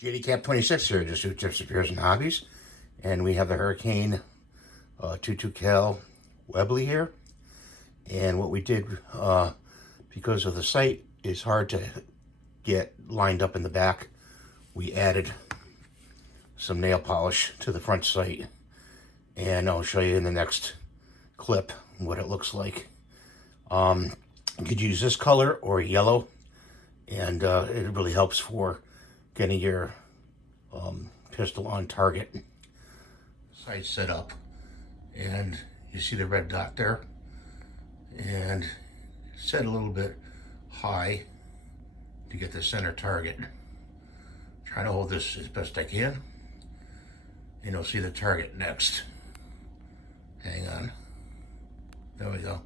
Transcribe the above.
JD Cap 26 here, just do tips, repairs, and hobbies. And we have the Hurricane 22 cal Webley here. And what we did, because of the sight is hard to get lined up in the back, we added some nail polish to the front sight. And I'll show you in the next clip what it looks like. You could use this color or yellow, and it really helps for getting your pistol on target. Sight set up, and you see the red dot there, and set a little bit high to get the center target. Trying to hold this as best I can, and you'll see the target next. Hang on. There we go.